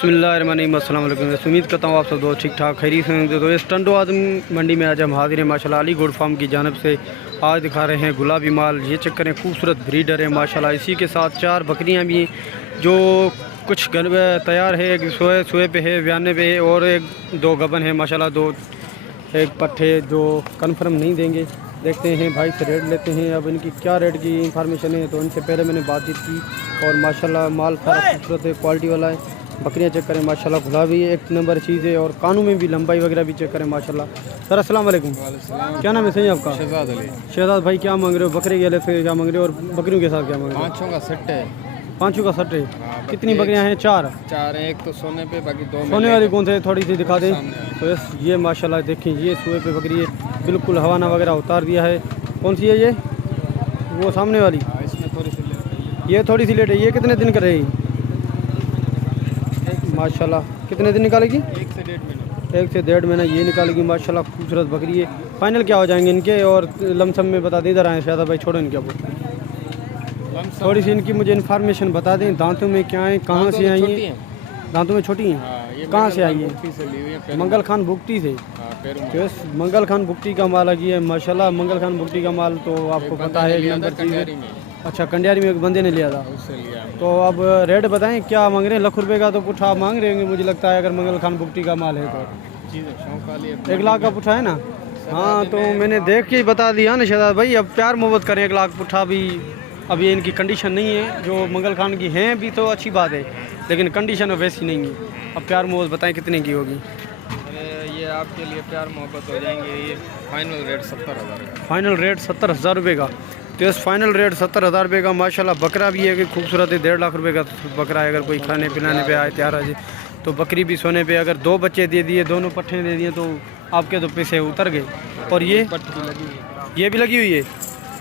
बिस्मिल्लाहिर्रहमानिर्रहीम। अस्सलाम वालेकुम। उम्मीद करता हूँ आप सब दोस्त ठीक ठाक खैरियत से होंगे। तो इस टंडो आदम मंडी में आज हम हाजिर हैं माशाल्लाह अली गुड फार्म की जानब से। आज दिखा रहे हैं गुलाबी माल। ये चक्कर है खूबसूरत ब्रीडर है माशाल्लाह। इसी के साथ 4 बकरियाँ भी हैं जो कुछ तैयार है, एक सोए पे है, व्याने पे है और 2 गबन है माशाल्लाह। 2 एक पट्ठे जो कन्फर्म नहीं देंगे। देखते हैं भाई से रेट लेते हैं। अब इनकी क्या रेट की इंफॉर्मेशन है तो इनसे पहले मैंने बातचीत की और माशाल्लाह माल सारा खूबसूरत है, क्वालिटी वाला है। बकरियाँ चेक करें माशाल्लाह, गुलाबी एक नंबर चीज़ है और कानों में भी लंबाई वगैरह भी चेक करें माशाल्लाह। सर अस्सलाम वालेकुम। क्या नाम है सही आपका? शहजाद अली। शहजाद भाई क्या मांग रहे हो? बकरे के अलग से क्या मांग रहे हो और बकरियों के साथ क्या मांग रहे हो? 5 का सेट है। 5 का सेट है। कितनी बकरियाँ हैं? 4 है। एक तो सोने पे, बाकी 2 सोने वाली कौन से थोड़ी सी दिखा दें तो ये माशाल्लाह देखें, ये सोए पे बकरी है, बिल्कुल हवाना वगैरह उतार दिया है। कौन सी है ये? वो सामने वाली। इसमें थोड़ी सी लेट है। ये थोड़ी सी लेट है। ये कितने दिन का रहेगी माशाल्लाह? कितने दिन निकालेगी? 1 से 1.5 महीने। 1 से 1.5 महीना ये निकालेगी माशाल्लाह। खूबसूरत बकरी है। फाइनल क्या हो जाएंगे इनके और लमसम में बता दें। इधर आए शायद भाई, छोड़ो इनके ऊपर थोड़ी सी इनकी मुझे इन्फॉर्मेशन बता दें। दांतों में क्या है, कहाँ से आई हैं? दांतों में छोटी हैं। कहाँ से आई है? मंगल खान बुगटी से। तो मंगल खान बुगटी का माल आ गया है माशाल्लाह। मंगल खान बुगटी का माल तो आपको पता है एक नंबर चीज़ है। अच्छा, कंडियारी में एक बंदे ने लिया था। तो अब रेट बताएं क्या मांग रहे हैं? लाख रुपए का तो पुट्ठा मांग रहे हैं मुझे लगता है, अगर मंगल खान बुगटी का माल है तो 1 लाख का पुट्ठा है ना? हाँ, तो मैंने देख के ही बता दिया ना शहजाद भाई। अब प्यार मोहब्बत करें। 1 लाख पुट्ठा भी अब ये इनकी कंडीशन नहीं है। जो मंगल खान की हैं भी तो अच्छी बात है, लेकिन कंडीशन वैसी नहीं है। अब प्यार मोहब्बत बताएं कितने की होगी? ये आपके लिए प्यार मोहब्बत हो जाएंगे। ये फाइनल रेट 70,000 का। फाइनल रेट 70,000 रुपये का। तो इस फाइनल रेट 70,000 रुपये का माशाल्लाह। बकरा भी है कि खूबसूरत है। 1.5 लाख रुपये का बकरा है। अगर कोई खाने पिलाने पे आए तैयार आ जाए तो बकरी भी सोने पे। अगर 2 बच्चे दे दिए, दोनों पट्ठे दे दिए तो आपके तो पैसे उतर गए। और ये पट भी लगी हुई है। ये भी लगी हुई है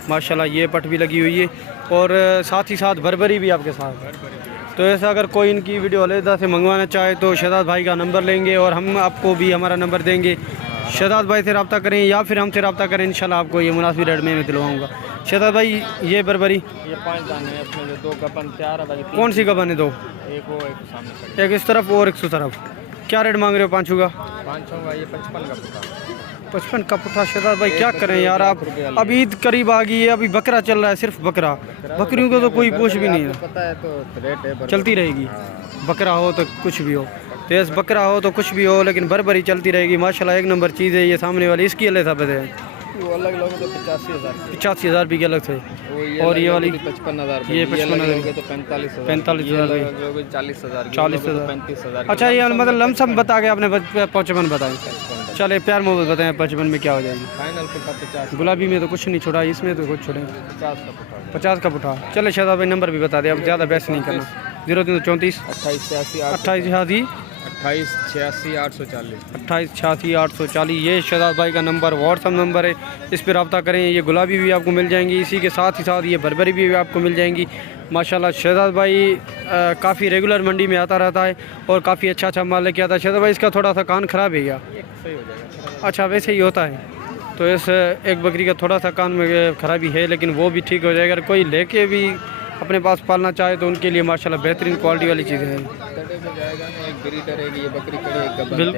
माशाल्लाह। ये पट भी लगी हुई है और साथ ही साथ भरभरी भी आपके साथ। तो ऐसा अगर कोई इनकी वीडियो अलहदा से मंगवाना चाहे तो शहजाद भाई का नंबर लेंगे और हम आपको भी हमारा नंबर देंगे। शहजाद भाई से रब्ता करें या फिर हमसे रब्ता करें, इंशाल्लाह आपको ये मुनासिब रेट में दिलवाऊँगा। शहजाद भाई ये बरबरी ये 5 दाने हैं। इसमें 2 गबन तैयार है, बाकी 3। कौन सी गबन है? 2 एक वो एक सामने। एक इस तरफ और एक उस तरफ। क्या रेट मांग रहे हो 5 का? 5 का ये 55 का पुट्ठा। 55 का पुट्ठा। शहजाद भाई क्या करें यार, आप अब ईद करीब आ गई है, अभी बकरा चल रहा है, सिर्फ बकरा। बकरियों को तो कोई पूछ भी नहीं है, पता है तो रेट है चलती रहेगी। बकरा हो तो कुछ भी हो, तेज बकरा हो तो कुछ भी हो, लेकिन बरबरी चलती रहेगी माशाल्लाह। एक नंबर चीज़ है ये सामने वाली। इसकी अलग साबित है। वो अलग लोग तो 85,000 85,000 रुपये की अलग से। और ये वाली 55,000। ये 55,000 तो 45,000। 45,000 40,000। 40,000 35,000। अच्छा, ये मतलब लमसम बता के आपने 55 बताए। चले प्यार मोहब्बत बताएं 55 में क्या हो जाएगी? फाइनल पुट्ठा 50। गुलाबी में तो कुछ नहीं छोड़ा, इसमें तो कुछ छोड़े। 50 का पुट्ठा। 50 का पुट्ठा। चले शहजाद भाई नंबर भी बता दें, अब ज़्यादा बहस नहीं करना। 0334 28 28 840। 88 840। ये शहजाद भाई का नंबर व्हाट्सअप नंबर है, इस पर रब्ता करें। ये गुलाबी भी आपको मिल जाएंगी, इसी के साथ ही साथ ये बरबरी भी आपको मिल जाएंगी माशाल्लाह। शहजाद भाई काफ़ी रेगुलर मंडी में आता रहता है और काफ़ी अच्छा माल लेके आता है। शहजाद भाई इसका थोड़ा सा कान ख़राब है क्या? सही हो जाएगा। अच्छा, वैसे ही होता है। तो इस एक बकरी का थोड़ा सा कान में ख़राबी है, लेकिन वो भी ठीक हो जाएगा। अगर कोई लेके भी अपने पास पालना चाहे तो उनके लिए माशाल्लाह बेहतरीन क्वालिटी वाली चीज़ें हैं।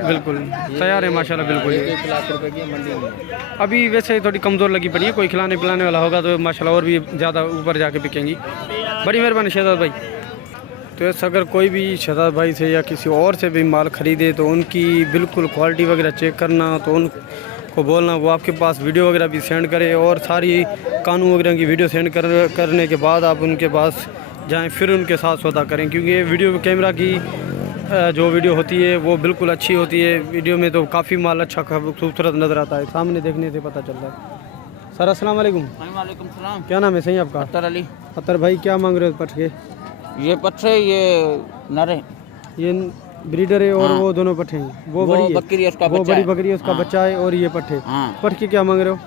बिल्कुल तैयार है माशाल्लाह। बिल्कुल 1 लाख रुपए की मंडी में। अभी वैसे थोड़ी कमज़ोर लगी पड़ी है। कोई खिलाने पिलाने वाला होगा तो माशाल्लाह और भी ज़्यादा ऊपर जाके बिकेंगी। बड़ी मेहरबानी शहजाद भाई। तो ऐसा अगर कोई भी शहजाद भाई से या किसी और से भी माल ख़रीदे तो उनकी बिल्कुल क्वालिटी वगैरह चेक करना, तो उनको बोलना वो आपके पास वीडियो वगैरह भी सेंड करे और सारी कानून वगैरह की वीडियो सेंड करने के बाद आप उनके पास जाएं, फिर उनके साथ सौदा करें। क्योंकि ये वीडियो कैमरा की जो वीडियो होती है वो बिल्कुल अच्छी होती है। वीडियो में तो काफ़ी माल अच्छा खूबसूरत नज़र आता है, सामने देखने से पता चलता है। सर अस्सलाम वालेकुम। वालेकुम सलाम। क्या नाम है सही आपका? अतर अली। अतर भाई क्या मांग रहे हो पट के? ये पट्ठे ये नरे, ये ब्रीडर है और वो दोनों पट्ठे हैं। वो बड़ी बकरी है, उसका वो बच्चा बड़ी है। बकरी है, उसका बच्चा है। और ये पट्ठे पट के क्या मांग रहे हो?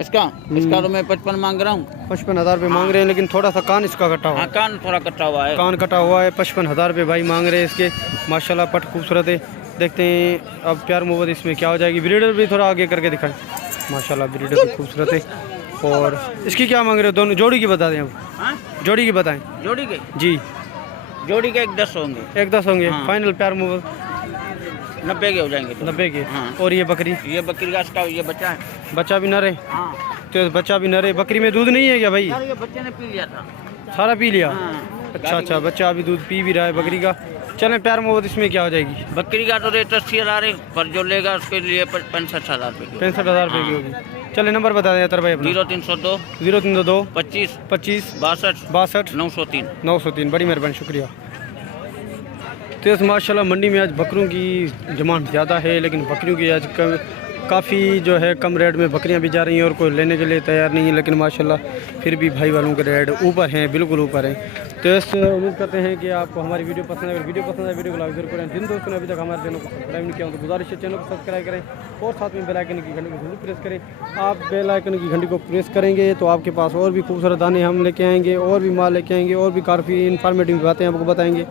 इसका तो मैं 55 मांग रहा हूँ। 55,000 रुपये मांग रहे हैं, लेकिन थोड़ा सा कान इसका कटा हुआ है। कान थोड़ा कटा हुआ है। कान कटा हुआ है। 55,000 रुपये भाई मांग रहे हैं इसके। माशाल्लाह पट खूबसूरत है। देखते हैं अब प्यार मोहब्बत इसमें क्या हो जाएगी। ब्रीडर भी थोड़ा आगे करके दिखाएं माशाल्लाह। ब्रीडर भी खूबसूरत है। और इसकी क्या मांग रहे हो? दोनों जोड़ी की बता दें। अब जोड़ी की बताएं। जोड़ी के जी जोड़ी के 1-10 होंगे। 1-10 होंगे। हाँ। फाइनल प्यार मोहब्बत 90 के हो जाएंगे। 90 के। हाँ। और ये बकरी? ये बकरी का इसका ये बच्चा है। बच्चा भी नर है? हाँ। तो बच्चा भी नर है। बकरी में दूध नहीं है क्या भाई? यार ये बच्चे ने पी लिया था। सारा पी लिया? हाँ। अच्छा, बच्चा अभी दूध पी भी रहा है बकरी का। चलें प्यार मोहब्बत इसमें क्या हो जाएगी? बकरी का तो रेट 80,000 है, पर जो लेगा उसके लिए 65,000 रुपये। 65,000 रुपये की होगी। चले नंबर बता दें अतर भाई अपना। 0302 0302 25 25 62 62 903। 903। बड़ी मेहरबानी, शुक्रिया। तो इस माशाल्लाह मंडी में आज बकरों की डिमांड ज़्यादा है, लेकिन बकरियों की आज काफ़ी जो है कम रेट में बकरियां भी जा रही हैं और कोई लेने के लिए तैयार नहीं है। लेकिन माशाल्लाह फिर भी भाई वालों के रेट ऊपर हैं, बिल्कुल ऊपर हैं। तो इस उम्मीद करते हैं कि आपको हमारी वीडियो पसंद है। अगर वीडियो पसंद है वीडियो को लाइक जरूर करें। जिन दोस्तों ने अभी तक हमारे चैनल को सब्सक्राइब नहीं किया तो गुजारिश है चैनल को सब्सक्राइब करें और साथ में बेल आइकन की घंटी को जरूर प्रेस करें। आप बेल आइकन की घंटी को प्रेस करेंगे तो आपके पास और भी खूबसूरत दाने हम लेके आएंगे और भी माल लेके आएंगे और भी काफ़ी इन्फॉर्मेटिव बातें आपको बताएंगे।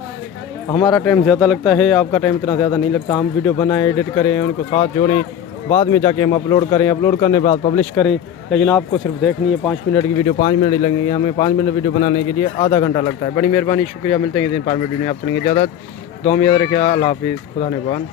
हमारा टाइम ज़्यादा लगता है, आपका टाइम इतना ज़्यादा नहीं लगता। हम वीडियो बनाएं, एडिट करें, उनको साथ जोड़ें, बाद में जाके हम अपलोड करें, अपलोड करने के बाद पब्लिश करें। लेकिन आपको सिर्फ देखनी है 5 मिनट की वीडियो, 5 मिनट ही लगेंगे। हमें 5 मिनट वीडियो बनाने के लिए आधा घंटा लगता है। बड़ी मेहरबानी, शुक्रिया। मिलते हैं इस दिन 5 मिनट में। आप चलेंगे ज़्यादा दुआ में याद रखिए। अल्लाह हाफिज़, खुदा निगहबान।